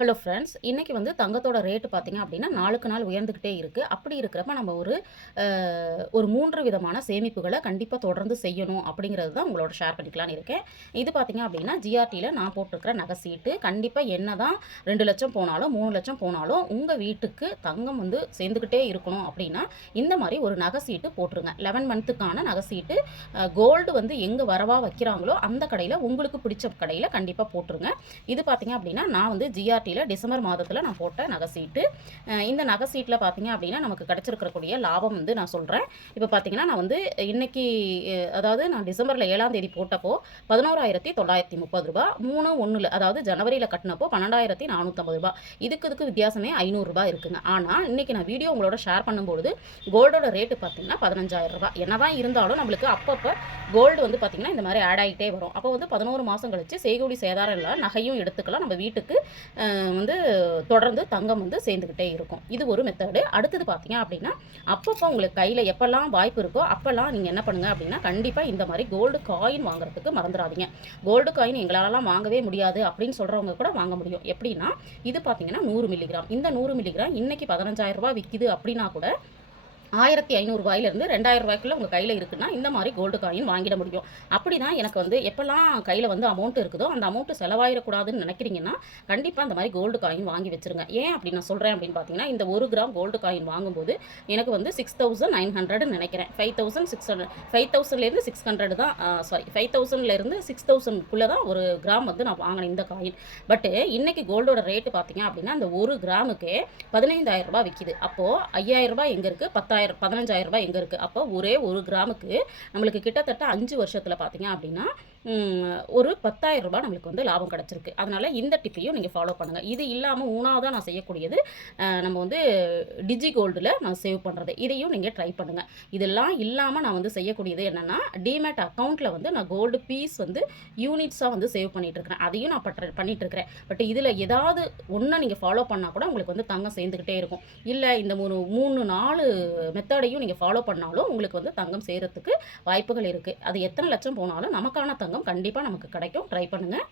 Hello friends, இன்றைக்கி வந்து தங்கத்தோட ரேட்டு பார்த்திங்க அப்படின்னா நாளுக்கு நாள் உயர்ந்துக்கிட்டே இருக்குது. அப்படி இருக்கிறப்ப நம்ம ஒரு 3 விதமான சேமிப்புகளை கண்டிப்பாக தொடர்ந்து செய்யணும் அப்படிங்கிறது தான் உங்களோட ஷேர் பண்ணிக்கலான்னு இருக்கேன். இது பார்த்திங்க அப்படின்னா ஜிஆர்டியில் நான் போட்டிருக்கிற நகை சீட்டு. கண்டிப்பாக என்ன தான் 2 லட்சம் போனாலும் 3 லட்சம் போனாலும் உங்கள் வீட்டுக்கு தங்கம் வந்து சேர்ந்துக்கிட்டே இருக்கணும் அப்படின்னா இந்த மாதிரி ஒரு நகை சீட்டு போட்டுருங்க. 11 மந்த்துக்கான நகை சீட்டு. கோல்டு வந்து எங்கே வரவா வைக்கிறாங்களோ அந்த கடையில் உங்களுக்கு பிடிச்ச கடையில் கண்டிப்பாக போட்டுருங்க. இது பார்த்திங்க அப்படின்னா நான் வந்து ஜிஆர்டி டிசம்பர் மாதத்தில் நான் போட்ட நகை சீட்டு. இந்த நகை சீட்டில் பார்த்தீங்க அப்படின்னா நமக்கு கிடச்சிருக்கக்கூடிய லாபம் வந்து நான் சொல்கிறேன். இப்போ பார்த்தீங்கன்னா நான் வந்து இன்னைக்கு அதாவது நான் டிசம்பரில் 7ஆம் தேதி போட்டப்போ 11,930 ரூபா, 3/1 அதாவது ஜனவரியில் கட்டினப்போ 12,450 ரூபா. இதுக்கு வித்தியாசமே 500 ரூபா இருக்குங்க. ஆனால் இன்னைக்கு நான் வீடியோ உங்களோட ஷேர் பண்ணும்பொழுது கோல்டோட ரேட்டு பார்த்தீங்கன்னா 15,000 ரூபா. என்னதான் இருந்தாலும் நம்மளுக்கு அப்பப்போ கோல்டு வந்து பார்த்தீங்கன்னா இந்த மாதிரி ஆட் ஆகிட்டே வரும். அப்போ வந்து 11 மாதம் கழிச்சு செய்கூலி சேதாரம் இல்லை நகையும் எடுத்துக்கலாம். நம்ம வீட்டுக்கு வந்து தொடர்ந்து தங்கம் வந்து சேர்ந்துக்கிட்டே இருக்கும். இது ஒரு மெத்தடு. அடுத்தது பார்த்தீங்க அப்படின்னா அப்பப்போ உங்களுக்கு கையில் எப்போல்லாம் வாய்ப்பு இருக்கோ அப்போல்லாம் நீங்கள் என்ன பண்ணுங்கள் அப்படின்னா கண்டிப்பாக இந்த மாதிரி கோல்டு காயின் வாங்குறதுக்கு மறந்துடாதீங்க. கோல்டு காயின் எங்களாலலாம் வாங்கவே முடியாது அப்படின்னு சொல்கிறவங்க கூட வாங்க முடியும். எப்படின்னா இது பார்த்தீங்கன்னா 100 மில்லிகிராம். இந்த 100 மில்லிகிராம் இன்னைக்கு 15,000 ரூபா விற்கிது அப்படின்னா கூட 1,500 ரூபாயிலிருந்து 2,000 ரூபாய்க்குள்ள உங்கள் கையில் இருக்குன்னா இந்த மாதிரி கோல்டு காயின் வாங்கிட முடியும். அப்படி தான் எனக்கு வந்து எப்போல்லாம் கையில் வந்து அமௌண்ட் இருக்குதோ அந்த அமௌண்ட்டு செலவாயிடக்கூடாதுன்னு நினைக்கிறீங்கன்னா கண்டிப்பாக அந்த மாதிரி கோல்டு காயின் வாங்கி வச்சுருங்க. ஏன் அப்படி நான் சொல்கிறேன் அப்படின்னு பார்த்தீங்கன்னா இந்த 1 கிராம் கோல்டு காயின் வாங்கும்போது எனக்கு வந்து 6,900 நினைக்கிறேன். 5,000லேருந்து 600 தான், சாரி 5,000லேருந்து 6,000க்குள்ளே தான் 1 கிராம் வந்து நான் வாங்கினேன் இந்த காயின். பட்டு இன்னைக்கு கோல்டோட ரேட்டு பார்த்தீங்க அப்படின்னா அந்த 1 கிராமுக்கே 15,000 ரூபாய் விற்கிது. அப்போது 5,000 ரூபாய் எங்கே இருக்குது, 15,000 ரூபாய் எங்கே இருக்குது? அப்போ ஒரே 1 கிராமுக்கு நம்மளுக்கு கிட்டத்தட்ட 5 வருஷத்தில் பார்த்தீங்க அப்படின்னா ஒரு 10,000 ரூபாய் நம்மளுக்கு வந்து லாபம் கிடச்சிருக்கு. அதனால் இந்த டிப்பையும் நீங்கள் ஃபாலோ பண்ணுங்கள். இது இல்லாமல் 3ஆவதாக நான் செய்யக்கூடியது நம்ம வந்து டிஜி கோல்டில் நான் சேவ் பண்ணுறது. இதையும் நீங்கள் ட்ரை பண்ணுங்கள். இதெல்லாம் இல்லாமல் நான் வந்து செய்யக்கூடியது என்னென்னா டிமேட் அக்கௌண்ட்டில் வந்து நான் கோல்டு பீஸ் வந்து யூனிட்ஸாக வந்து சேவ் பண்ணிகிட்ருக்கிறேன். அதையும் நான் பண்ணிகிட்ருக்கிறேன். பட் இதில் ஏதாவது ஒன்றை நீங்கள் ஃபாலோ பண்ணால் கூட உங்களுக்கு வந்து தங்கம் சேர்ந்துக்கிட்டே இருக்கும். இல்லை இந்த 3-4 மெத்தடையும் நீங்கள் ஃபாலோ பண்ணாலும் உங்களுக்கு வந்து தங்கம் செய்கிறதுக்கு வாய்ப்புகள் இருக்குது. அது எத்தனை லட்சம் போனாலும் நமக்கான தங்கம் கண்டிப்பாக நமக்கு கிடைக்கும். ட்ரை பண்ணுங்கள்.